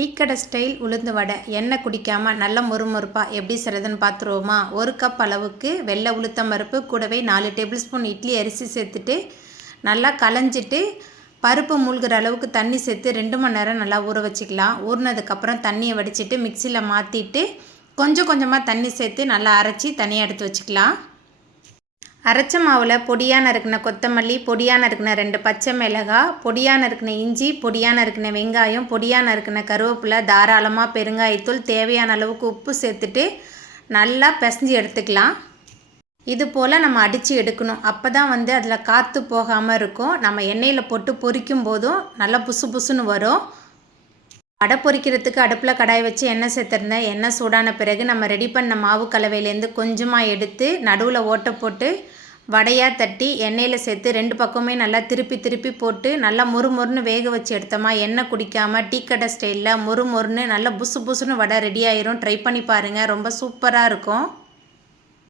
டீக்கடை ஸ்டைல் உளுந்து வடை எண்ணெய் குடிக்காமல் நல்ல மொறுமொறுப்பாக எப்படி செய்கிறதுன்னு பார்த்துருவோமா. 1 கப் அளவுக்கு வெள்ளை உளுத்தம் பருப்பு கூடவே 4 டேபிள் ஸ்பூன் இட்லி அரிசி சேர்த்துட்டு நல்லா களைஞ்சிட்டு பருப்பு மூழ்கிற அளவுக்கு தண்ணி சேர்த்து 2 மணி நேரம் நல்லா ஊற வச்சுக்கலாம். ஊறினதுக்கப்புறம் தண்ணியை வடிச்சிட்டு மிக்சியில் மாற்றிட்டு கொஞ்சம் கொஞ்சமாக தண்ணி சேர்த்து நல்லா அரைச்சி தனியாக எடுத்து வச்சுக்கலாம். அரைச்ச மாவில் பொடியாக நறுக்கின கொத்தமல்லி, பொடியாக நறுக்கின 2 பச்சை மிளகாய், பொடியாக நறுக்கின இஞ்சி, பொடியாக நறுக்கின வெங்காயம், பொடியாக நறுக்கின கருவேப்பிலை, தாராளமாக பெருங்காயத்தூள், தேவையான அளவுக்கு உப்பு சேர்த்துட்டு நல்லா பிசைஞ்சு எடுத்துக்கலாம். இது போல் நம்ம அடித்து எடுக்கணும். அப்போ தான் அதில் காற்று போகாமல் இருக்கும். நம்ம எண்ணெயில் போட்டு பொரிக்கும் போதும் நல்லா புசு புசுன்னு வரும். வடை பொரிக்கிறதுக்கு அடுப்பில் கடாய் வச்சு எண்ணெய் சேர்த்துருந்தேன். எண்ணெய் சூடான பிறகு நம்ம ரெடி பண்ண மாவு கலவையிலேருந்து கொஞ்சமாக எடுத்து நடுவில் ஓட்டை போட்டு வடையாக தட்டி எண்ணெயில் சேர்த்து 2 பக்கமே நல்லா திருப்பி திருப்பி போட்டு நல்லா மொறுமொறுன்னு வேக வச்சு எடுத்தோமா எண்ணெய் குடிக்காமல் டீக்கடை ஸ்டைலில் மொறுமொறுன்னு நல்லா புசு புசுன்னு வடை ரெடி ஆயிரும். ட்ரை பண்ணி பாருங்கள், ரொம்ப சூப்பராக இருக்கும்.